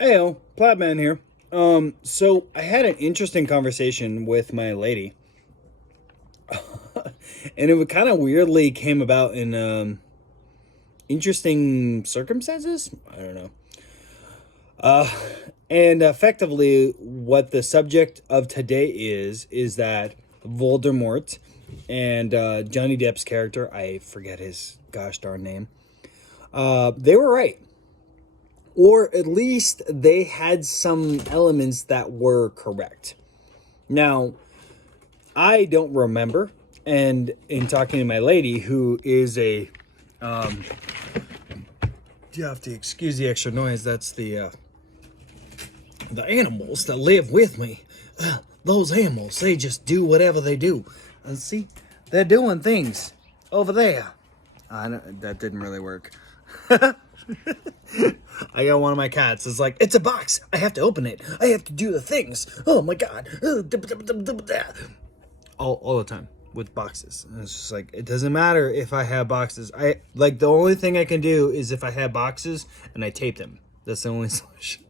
Heyo, Platman here. So I had an interesting conversation with my lady, and it kind of weirdly came about in interesting circumstances. I don't know. Uh, and effectively, what the subject of today is that Voldemort and Johnny Depp's character, I forget his gosh darn name, they were right. Or at least they had some elements that were correct. Now, I don't remember, and in talking to my lady, who is a, you have to excuse the extra noise. That's the animals that live with me. Those animals, they just do whatever they do. And see, they're doing things over there. That didn't really work. I got one of my cats. It's like, it's a box. I have to open it. I have to do the things. Oh my god. All the time with boxes. And it's just like, it doesn't matter if I have boxes. The only thing I can do is if I have boxes and I tape them. That's the only solution.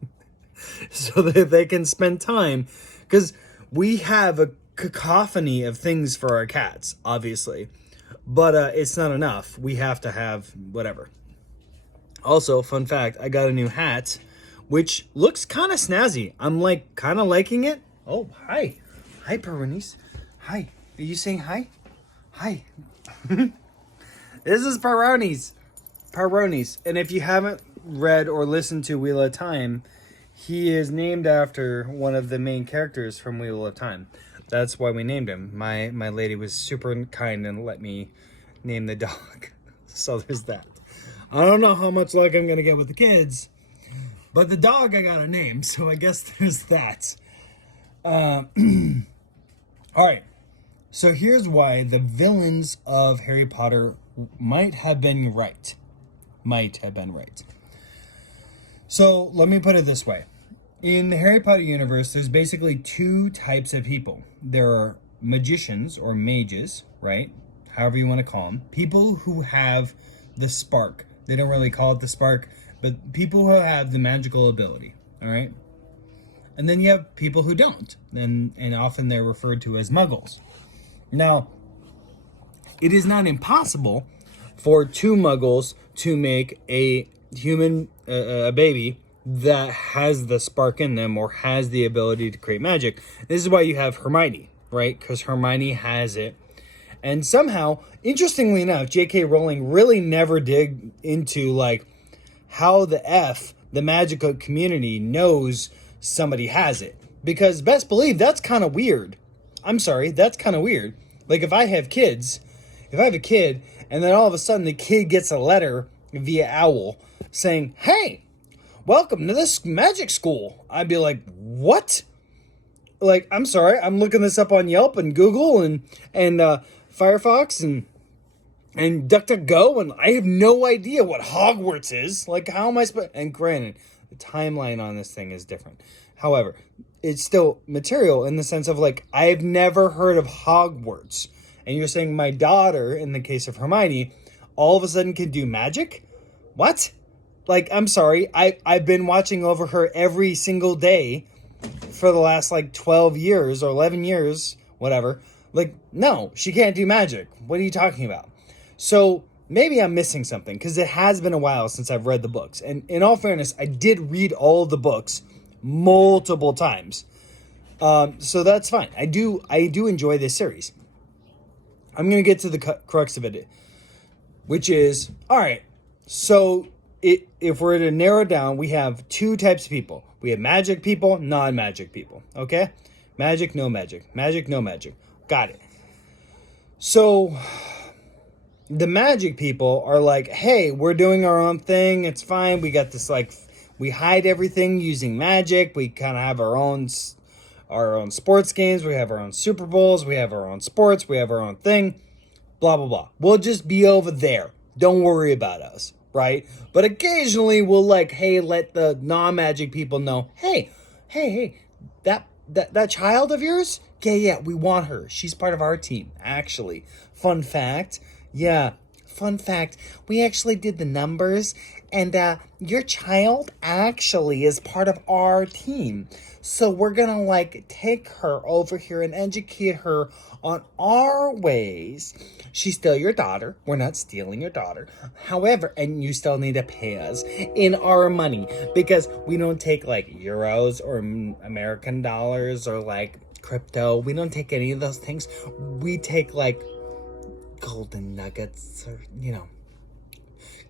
So that they can spend time. Because we have a cacophony of things for our cats, obviously. But it's not enough. We have to have whatever. Also, fun fact, I got a new hat, which looks kind of snazzy. I'm like kind of liking it. Oh, hi. Hi, Peronis. Hi. Are you saying hi? Hi. This is Peronis. Peronis. And if you haven't read or listened to Wheel of Time, he is named after one of the main characters from Wheel of Time. That's why we named him. My lady was super kind and let me name the dog. So there's that. I don't know how much luck I'm going to get with the kids, but the dog I got a name, so I guess there's that. All right, so here's why the villains of Harry Potter might have been right. Might have been right. So let me put it this way. In the Harry Potter universe, there's basically two types of people. There are magicians or mages, right? However you want to call them. People who have the spark. They don't really call it the spark, but people who have the magical ability, all right? And then you have people who don't, and often they're referred to as muggles. Now, it is not impossible for two muggles to make a human, a baby, that has the spark in them or has the ability to create magic. This is why you have Hermione, right? Because Hermione has it. And somehow, interestingly enough, J.K. Rowling really never dig into like how the magical community knows somebody has it. Because best believe that's kind of weird. I'm sorry, that's kind of weird. Like if I have a kid, and then all of a sudden the kid gets a letter via Owl saying, "Hey, welcome to this magic school." I'd be like, "What?" Like, I'm sorry, I'm looking this up on Yelp and Google and Firefox and DuckDuckGo, and I have no idea what Hogwarts is. Like, how am I supposed? And granted, the timeline on this thing is different. However, it's still material in the sense of like, I've never heard of Hogwarts, and you're saying my daughter, in the case of Hermione, all of a sudden can do magic? What? Like, I'm sorry, I've been watching over her every single day for the last like 12 years or 11 years, whatever. Like, no, she can't do magic. What are you talking about? So maybe I'm missing something because it has been a while since I've read the books. And in all fairness, I did read all of the books multiple times. So that's fine. I do enjoy this series. I'm going to get to the crux of it, which is, all right, so if we're to narrow it down, we have two types of people. We have magic people, non-magic people, okay? Magic, no magic. Magic, no magic. Got it. So the magic people are like, hey, we're doing our own thing. It's fine. We got this, like, we hide everything using magic. We kind of have our own sports games. We have our own Super Bowls. We have our own sports. We have our own thing. Blah, blah, blah. We'll just be over there. Don't worry about us, right? But occasionally we'll like, hey, let the non-magic people know, hey, that child of yours? Yeah, we want her. She's part of our team, actually. Fun fact, we actually did the numbers, And your child actually is part of our team. So we're going to like take her over here and educate her on our ways. She's still your daughter. We're not stealing your daughter. However, and you still need to pay us in our money because we don't take like euros or American dollars or like crypto. We don't take any of those things. We take like golden nuggets or,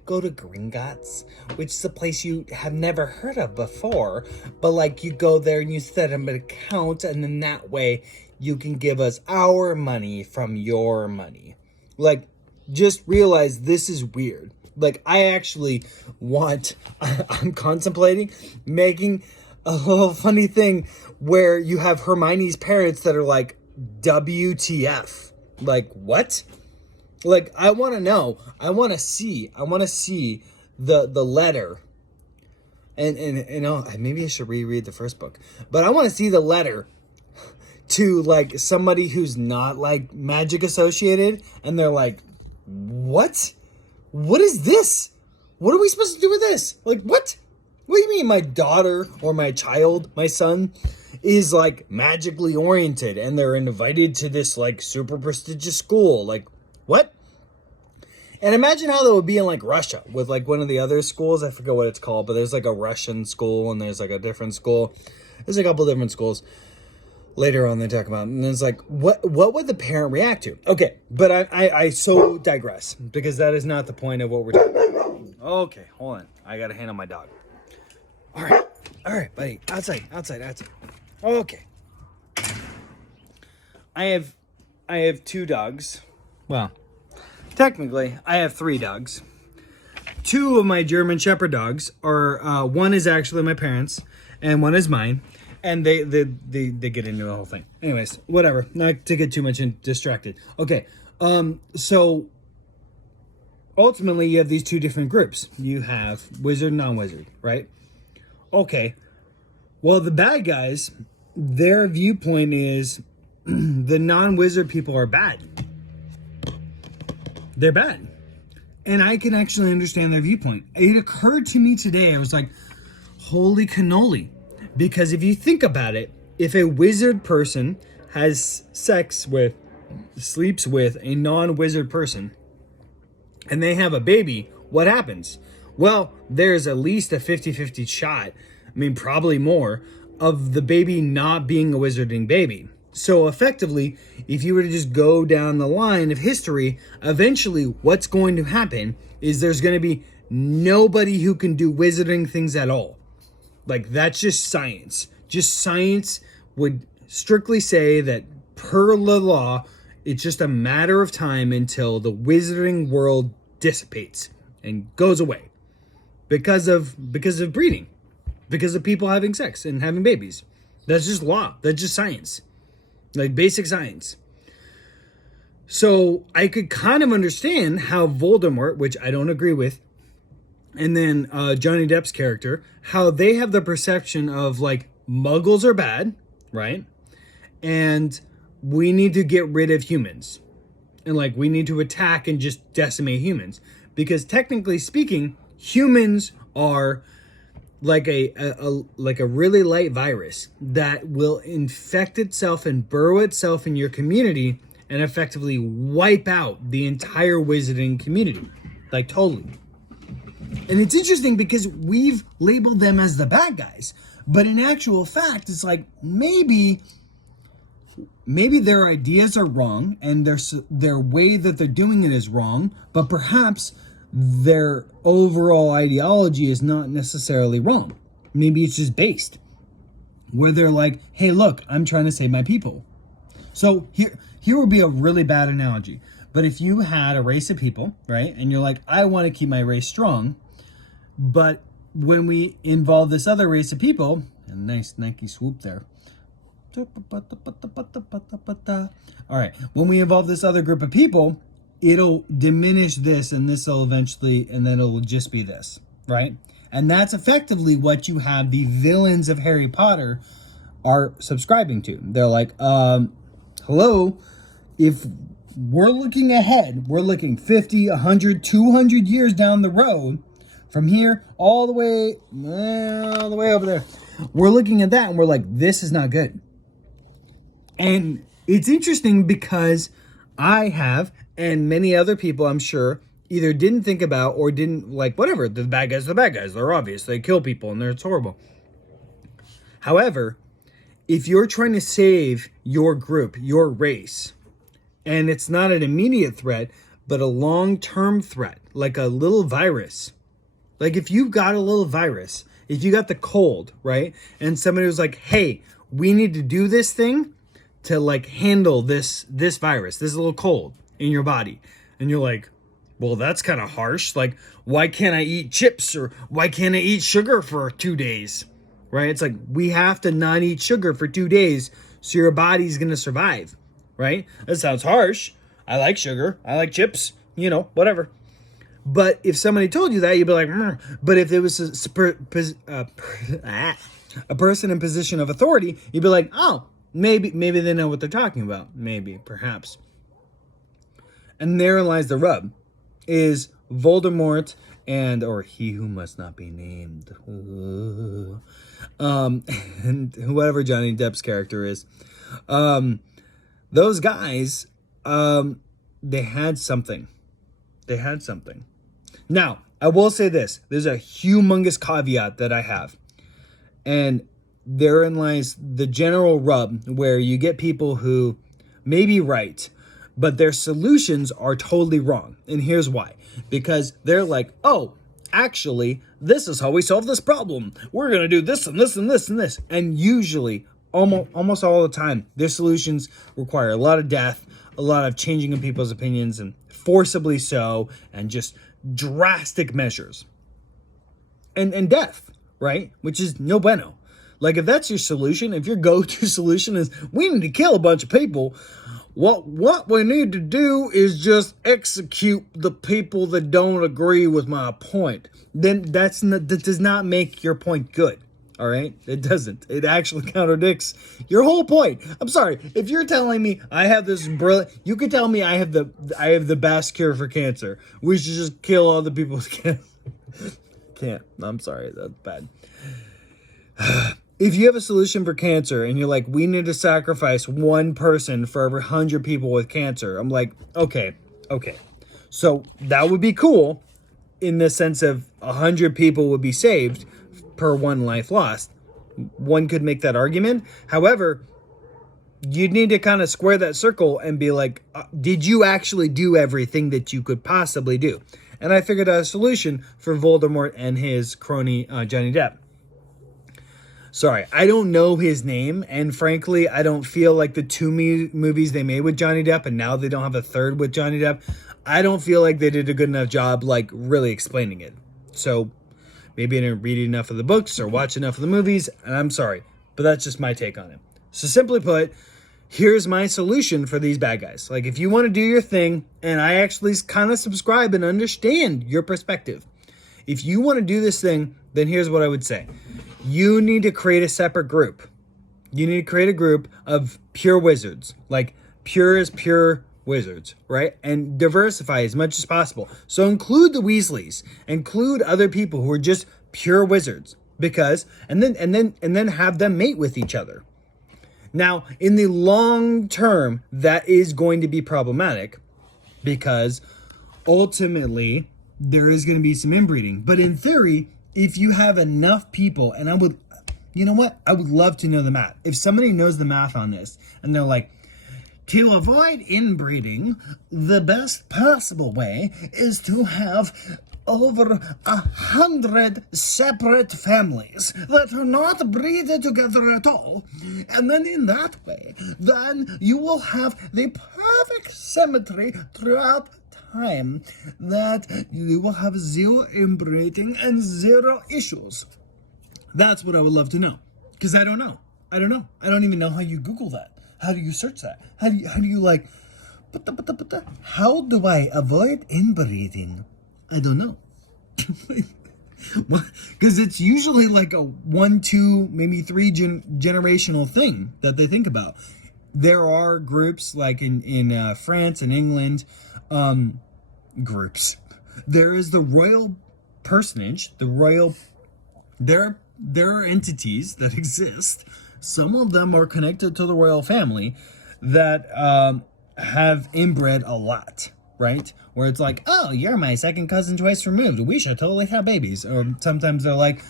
go to Gringotts, which is a place you have never heard of before, but like you go there and you set up an account, and then that way you can give us our money from your money. Like, just realize this is weird. Like, I actually I'm contemplating making a little funny thing where you have Hermione's parents that are like, WTF? Like, what? Like, I want to know. I want to see the letter. And maybe I should reread the first book. But I want to see the letter to like somebody who's not like magic associated, and they're like, "What? What is this? What are we supposed to do with this? Like, what? What do you mean my daughter or my child, my son, is like magically oriented and they're invited to this like super prestigious school? Like, what?" And imagine how that would be in like Russia with like one of the other schools. I forget what it's called, but there's like a Russian school and there's like a different school. There's a couple different schools later on they talk about. And it's like, what would the parent react to? Okay, but I so digress because that is not the point of what we're talking about. Okay, hold on. I got to handle my dog. All right, buddy. Outside. Okay. I have 2 dogs. Well, technically, I have 3 dogs. 2 of my German Shepherd dogs are, one is actually my parents, and one is mine. And they get into the whole thing. Anyways, whatever. Not to get too much distracted. Okay, so ultimately you have these 2 different groups. You have wizard and non-wizard, right? Okay. Well, the bad guys, their viewpoint is the non-wizard people are bad. They're bad. And I can actually understand their viewpoint. It occurred to me today, I was like, holy cannoli. Because if you think about it, if a wizard person sleeps with a non-wizard person, and they have a baby, what happens? Well, there's at least a 50-50 shot, probably more, of the baby not being a wizarding baby. So effectively, if you were to just go down the line of history, eventually what's going to happen is there's going to be nobody who can do wizarding things at all. Like, that's just science. Just science would strictly say that per the law, it's just a matter of time until the wizarding world dissipates and goes away because of breeding, because of people having sex and having babies. That's just law. That's just science, like basic science. So I could kind of understand how Voldemort, which I don't agree with, and then Johnny Depp's character, how they have the perception of like muggles are bad, right? And we need to get rid of humans. And like we need to attack and just decimate humans. Because technically speaking, humans are like a really light virus that will infect itself and burrow itself in your community and effectively wipe out the entire wizarding community. Like totally. And it's interesting because we've labeled them as the bad guys. But in actual fact, it's like maybe their ideas are wrong and their way that they're doing it is wrong. But perhaps their overall ideology is not necessarily wrong. Maybe it's just based. Where they're like, hey, look, I'm trying to save my people. So here would be a really bad analogy. But if you had a race of people, right, and you're like, I want to keep my race strong, but when we involve this other race of people, a nice Nike swoop there. All right, when we involve this other group of people, it'll diminish this and this will eventually, and then it'll just be this, right? And that's effectively what you have the villains of Harry Potter are subscribing to. They're like, hello, if we're looking ahead, we're looking 50, 100, 200 years down the road, from here all the way over there. We're looking at that and we're like, this is not good. And it's interesting because I have, and many other people, I'm sure, either didn't think about or didn't like, whatever, the bad guys are the bad guys. They're obvious. They kill people and it's horrible. However, if you're trying to save your group, your race, and it's not an immediate threat, but a long-term threat, like a little virus. Like if you've got a little virus, if you got the cold, right? And somebody was like, hey, we need to do this thing to like handle this virus, this little cold in your body. And you're like, well, that's kind of harsh. Like, why can't I eat chips or why can't I eat sugar for 2 days? Right? It's like, we have to not eat sugar for 2 days so your body's going to survive. Right? That sounds harsh. I like sugar. I like chips. You know, whatever. But if somebody told you that, you'd be like, but if it was a person in position of authority, you'd be like, oh, maybe they know what they're talking about. Maybe, perhaps. And therein lies the rub, is Voldemort or he who must not be named, and whatever Johnny Depp's character is, those guys, they had something. Now, I will say this. There's a humongous caveat that I have. And therein lies the general rub where you get people who may be right, but their solutions are totally wrong. And here's why. Because they're like, oh, actually, this is how we solve this problem. We're going to do this and this and this and this. And usually, almost all the time, their solutions require a lot of death, a lot of changing of people's opinions, and forcibly so, and just drastic measures. And death, right? Which is no bueno. Like, if that's your solution, if your go-to solution is, we need to kill a bunch of people, what we need to do is just execute the people that don't agree with my point. Then that does not make your point good. All right? It doesn't. It actually contradicts your whole point. I'm sorry. If you're telling me I have this brilliant, you could tell me I have the best cure for cancer. We should just kill all the people with cancer. Can't. I'm sorry. That's bad. If you have a solution for cancer and you're like, we need to sacrifice one person for every 100 people with cancer, I'm like, okay. So that would be cool in the sense of 100 people would be saved per one life lost. One could make that argument. However, you'd need to kind of square that circle and be like, did you actually do everything that you could possibly do? And I figured out a solution for Voldemort and his crony, Johnny Depp. Sorry, I don't know his name, and frankly, I don't feel like the two movies they made with Johnny Depp, and now they don't have a third with Johnny Depp, I don't feel like they did a good enough job, like, really explaining it. So, maybe I didn't read enough of the books or watch enough of the movies, and I'm sorry, but that's just my take on it. So, simply put, here's my solution for these bad guys. Like, if you want to do your thing, and I actually kind of subscribe and understand your perspective, if you want to do this thing, then here's what I would say. You need to create a separate group. You need to create a group of pure wizards. Like, pure as pure wizards, right? And diversify as much as possible. So include the Weasleys. Include other people who are just pure wizards. Because, and then have them mate with each other. Now, in the long term, that is going to be problematic. Because, ultimately, there is going to be some inbreeding. But in theory, if you have enough people, and I would love to know the math. If somebody knows the math on this, and they're like, to avoid inbreeding, the best possible way is to have over 100 separate families that are not breeded together at all. And then in that way, then you will have the perfect symmetry throughout time, that you will have zero inbreeding and zero issues. That's what I would love to know. Because I don't know. I don't even know how you Google that. How do you search that? How do you like, how do I avoid inbreeding? I don't know. Because it's usually like a 1, 2, maybe 3 generational thing that they think about. There are groups like in France and England, groups. There is the Royal personage, the royal, there are entities that exist. Some of them are connected to the royal family that have inbred a lot, right? Where it's like, oh, you're my second cousin twice removed. We should totally have babies. Or sometimes they're like,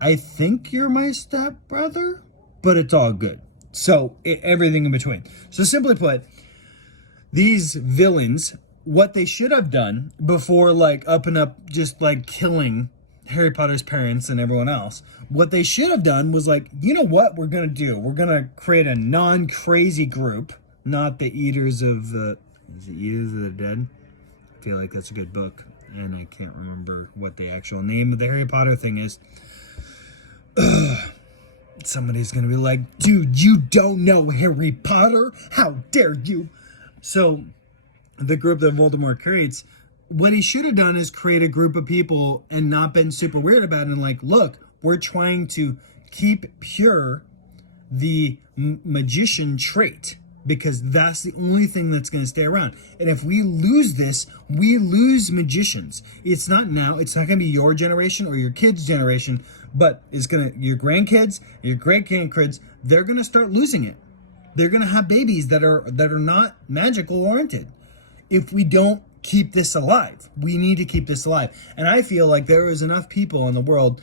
I think you're my stepbrother, but it's all good. So everything in between. So simply put, these villains, what they should have done before like up and up just like killing Harry Potter's parents and everyone else, what they should have done was like, you know what we're gonna do? We're gonna create a non-crazy group, not the Eaters of the Eaters of the Dead. I feel like that's a good book, and I can't remember what the actual name of the Harry Potter thing is. Somebody's gonna be like, dude, you don't know Harry Potter? How dare you? So the group that Voldemort creates, what he should have done is create a group of people and not been super weird about it, and like, look, we're trying to keep pure the magician trait, because that's the only thing that's going to stay around. And if we lose this, we lose magicians. It's not now, it's not going to be your generation or your kids' generation, but it's going to, your grandkids, your great-grandkids, they're going to start losing it. They're going to have babies that are not magical oriented. If we don't keep this alive, we need to keep this alive. And I feel like there is enough people in the world,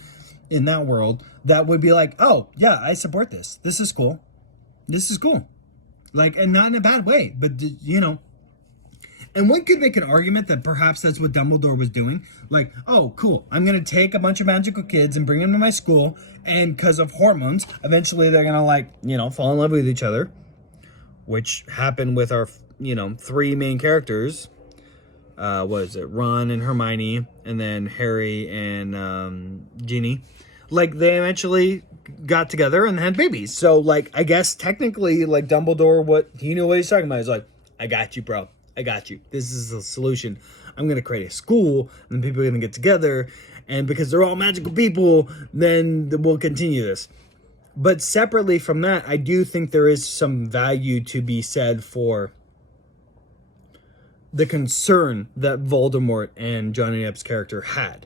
in that world, that would be like, oh yeah, I support this. This is cool. This is cool. Like, and not in a bad way, but you know. And one could make an argument that perhaps that's what Dumbledore was doing. Like, oh, cool, I'm going to take a bunch of magical kids and bring them to my school, and because of hormones, eventually they're going to, like, you know, fall in love with each other, which happened with our, you know, three main characters. What is it? Ron and Hermione, and then Harry and Ginny. Like, they eventually got together and had babies. So, like, I guess technically, like, Dumbledore, he knew what he's talking about. He's like, I got you, bro. I got you. This is the solution. I'm going to create a school, and people are going to get together, and because they're all magical people, then we'll continue this. But separately from that, I do think there is some value to be said for the concern that Voldemort and Johnny Depp's character had.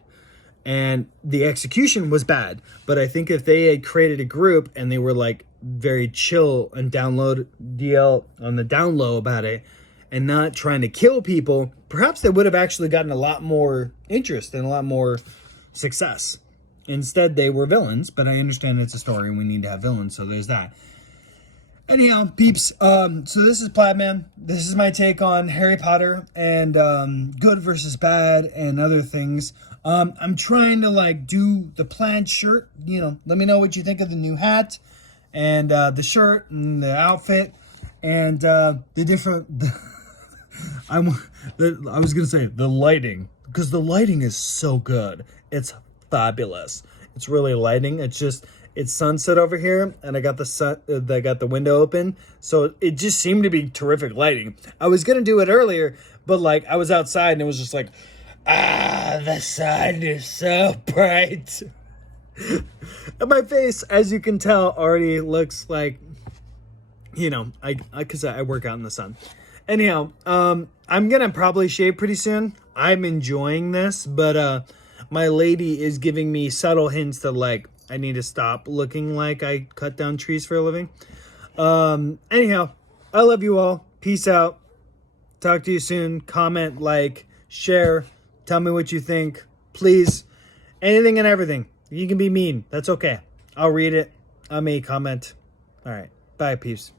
And the execution was bad, but I think if they had created a group and they were like very chill and DL on the down low about it and not trying to kill people, perhaps they would have actually gotten a lot more interest and a lot more success. Instead, they were villains, but I understand it's a story and we need to have villains, so there's that. Anyhow, peeps, so this is Plaidman. This is my take on Harry Potter and good versus bad and other things. I'm trying to, like, do the plaid shirt. You know, let me know what you think of the new hat and the shirt and the outfit and the different... I was going to say the lighting, because the lighting is so good. It's fabulous. It's really lighting. It's sunset over here, and I got the window open, so it just seemed to be terrific lighting. I was gonna do it earlier, but like I was outside and it was just like, the sun is so bright. And my face, as you can tell, already looks like, you know, because I work out in the sun. Anyhow, I'm gonna probably shave pretty soon. I'm enjoying this, but my lady is giving me subtle hints that, like, I need to stop looking like I cut down trees for a living. Anyhow, I love you all. Peace out. Talk to you soon. Comment, like, share. Tell me what you think. Please. Anything and everything. You can be mean. That's okay. I'll read it. I may comment. All right. Bye, peeps.